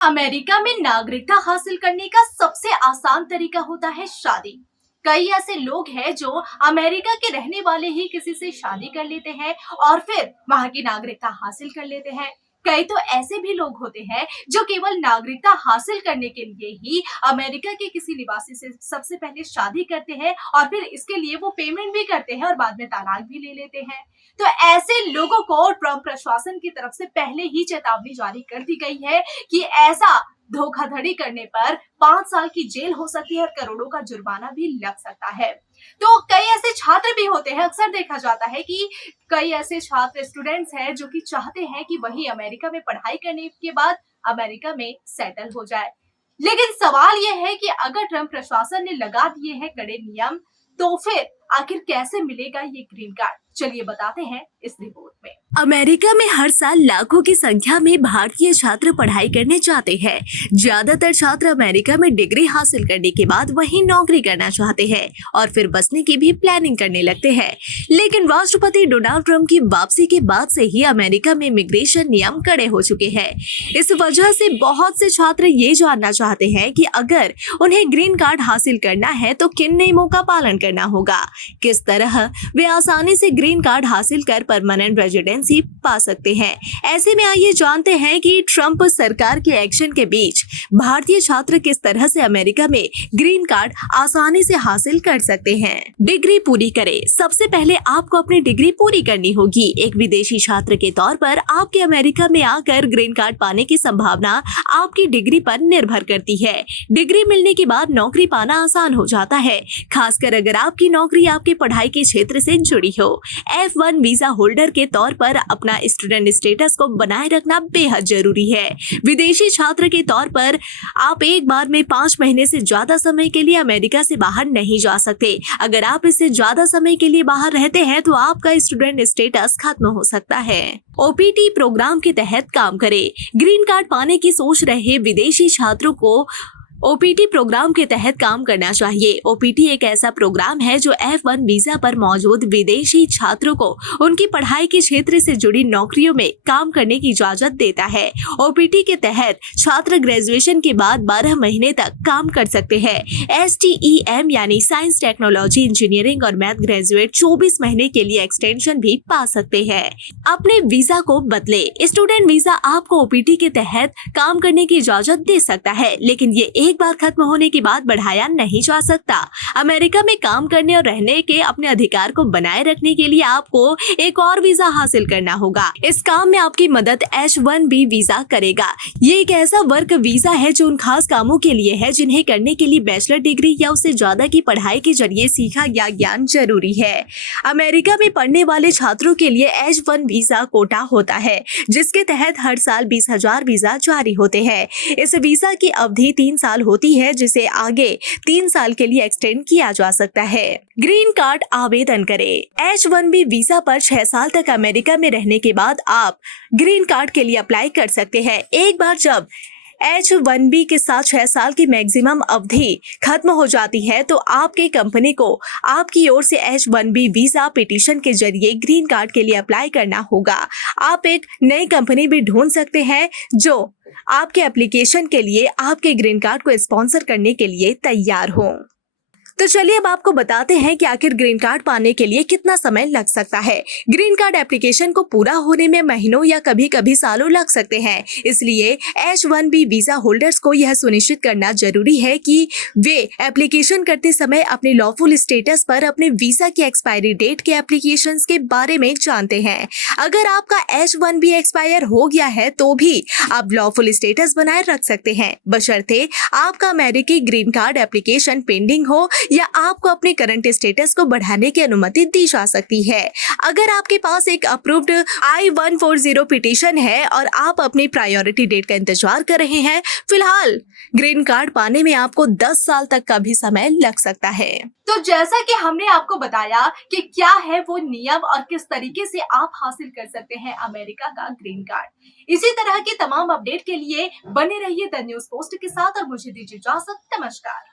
America में नागरिकता हासिल करने का सबसे आसान तरीका होता है शादी। कई ऐसे लोग हैं जो अमेरिका के रहने वाले ही किसी से शादी कर लेते हैं और फिर वहां की नागरिकता हासिल कर लेते हैं। कई तो ऐसे भी लोग होते हैं जो केवल नागरिकता हासिल करने के लिए ही अमेरिका के किसी निवासी से सबसे पहले शादी करते हैं और फिर इसके लिए वो पेमेंट भी करते हैं और बाद में तलाक भी ले लेते हैं। तो ऐसे लोगों को ट्रंप प्रशासन की तरफ से पहले ही चेतावनी जारी कर दी गई है कि ऐसा धोखाधड़ी करने पर 5 साल की जेल हो सकती है और करोड़ों का जुर्माना भी लग सकता है। तो कई ऐसे छात्र भी होते हैं, अक्सर देखा जाता है कि कई ऐसे छात्र स्टूडेंट्स हैं जो कि चाहते हैं कि वही अमेरिका में पढ़ाई करने के बाद अमेरिका में सेटल हो जाए। लेकिन सवाल यह है कि अगर ट्रंप प्रशासन ने लगा दिए हैं कड़े नियम, तो फिर आखिर कैसे मिलेगा ये ग्रीन कार्ड? चलिए बताते हैं इस रिपोर्ट में। अमेरिका में हर साल लाखों की संख्या में भारतीय छात्र पढ़ाई करने जाते हैं। ज्यादातर छात्र अमेरिका में डिग्री हासिल करने के बाद वहीं नौकरी करना चाहते हैं और फिर बसने की भी प्लानिंग करने लगते हैं। लेकिन राष्ट्रपति डोनाल्ड ट्रंप की वापसी के बाद से ही अमेरिका में इमिग्रेशन नियम कड़े हो चुके हैं। इस वजह से बहुत से छात्र ये जानना चाहते हैं कि अगर उन्हें ग्रीन कार्ड हासिल करना है तो किन नियमों का पालन करना होगा, किस तरह वे आसानी से ग्रीन कार्ड हासिल कर परमानेंट रेजिडेंसी पा सकते हैं। ऐसे में आइए जानते हैं कि ट्रंप सरकार के एक्शन के बीच भारतीय छात्र किस तरह से अमेरिका में ग्रीन कार्ड आसानी से हासिल कर सकते हैं। डिग्री पूरी करें। सबसे पहले आपको अपनी डिग्री पूरी करनी होगी। एक विदेशी छात्र के तौर पर आपके अमेरिका में आकर ग्रीन कार्ड पाने की संभावना आपकी डिग्री पर निर्भर करती है। डिग्री मिलने के बाद नौकरी पाना आसान हो जाता है, खासकर अगर आपकी नौकरी आपके पढ़ाई के क्षेत्र से जुड़ी हो। F1 वीजा होल्डर के तौर पर अपना स्टूडेंट स्टेटस को बनाए रखना बेहद जरूरी है। विदेशी छात्र के तौर पर आप एक बार में 5 महीने से ज्यादा समय के लिए अमेरिका से बाहर नहीं जा सकते। अगर आप इससे ज्यादा समय के लिए बाहर रहते हैं तो आपका स्टूडेंट स्टेटस खत्म हो सकता है। OPT प्रोग्राम के तहत काम करें। ग्रीन कार्ड पाने की सोच रहे विदेशी छात्रों को OPT प्रोग्राम के तहत काम करना चाहिए। OPT एक ऐसा प्रोग्राम है जो F1 वीजा पर मौजूद विदेशी छात्रों को उनकी पढ़ाई के क्षेत्र से जुड़ी नौकरियों में काम करने की इजाजत देता है। OPT के तहत छात्र ग्रेजुएशन के बाद 12 महीने तक काम कर सकते हैं। STEM यानी साइंस, टेक्नोलॉजी, इंजीनियरिंग और मैथ ग्रेजुएट 24 महीने के लिए एक्सटेंशन भी पा सकते हैं। अपने वीजा को बदले। स्टूडेंट वीजा आपको OPT के तहत काम करने की इजाजत दे सकता है, लेकिन ये एक बार खत्म होने के बाद बढ़ाया नहीं जा सकता। अमेरिका में काम करने और रहने के अपने अधिकार को बनाए रखने के लिए आपको एक और वीजा हासिल करना होगा। इस काम में आपकी मदद H1B वीजा करेगा। ये एक ऐसा वर्क वीजा है जो उन खास कामों के लिए है जिन्हें करने के लिए बैचलर डिग्री या उससे ज्यादा की पढ़ाई के जरिए सीखा या ज्ञान जरूरी है। अमेरिका में पढ़ने वाले छात्रों के लिए H1 वीजा कोटा होता है, जिसके तहत हर साल 20,000 वीजा जारी होते हैं। इस वीजा की अवधि 3 साल होती है, जिसे आगे 3 साल के लिए एक्सटेंड किया जा सकता है। ग्रीन कार्ड आवेदन करें। H1B वीजा पर 6 साल तक अमेरिका में रहने के बाद आप ग्रीन कार्ड के लिए अप्लाई कर सकते हैं। एक बार जब H1B के साथ 6 साल की मैक्सिमम अवधि खत्म हो जाती है तो आपके कंपनी को आपकी ओर से H1B वीजा पिटीशन के जरिए ग्रीन कार्ड के लिए अप्लाई करना होगा। आप एक नई कंपनी भी ढूंढ सकते हैं जो आपके एप्लीकेशन के लिए आपके ग्रीन कार्ड को स्पॉन्सर करने के लिए तैयार हो। तो चलिए अब आपको बताते हैं कि आखिर ग्रीन कार्ड पाने के लिए कितना समय लग सकता है। ग्रीन कार्ड एप्लीकेशन को पूरा होने में महीनों या कभी कभी सालों लग सकते हैं। इसलिए H1B वीजा होल्डर्स को यह सुनिश्चित करना जरूरी है कि वे एप्लीकेशन करते समय अपने लॉफुल स्टेटस पर अपने वीजा की एक्सपायरी डेट के एप्लीकेशंस के बारे में जानते हैं। अगर आपका H1B एक्सपायर हो गया है तो भी आप लॉफुल स्टेटस बनाए रख सकते हैं, बशर्ते आपका अमेरिकी ग्रीन कार्ड एप्लीकेशन पेंडिंग हो या आपको अपने करंट स्टेटस को बढ़ाने की अनुमति दी जा सकती है। अगर आपके पास एक अप्रूव्ड I-140 पिटीशन है और आप अपनी प्रायोरिटी डेट का इंतजार कर रहे हैं, फिलहाल ग्रीन कार्ड पाने में आपको 10 साल तक का भी समय लग सकता है। तो जैसा कि हमने आपको बताया कि क्या है वो नियम और किस तरीके से आप हासिल कर सकते हैं अमेरिका का ग्रीन कार्ड। इसी तरह की तमाम अपडेट के लिए बने रहिए द न्यूज पोस्ट के साथ और मुझे दीजिए इजाजत। नमस्कार।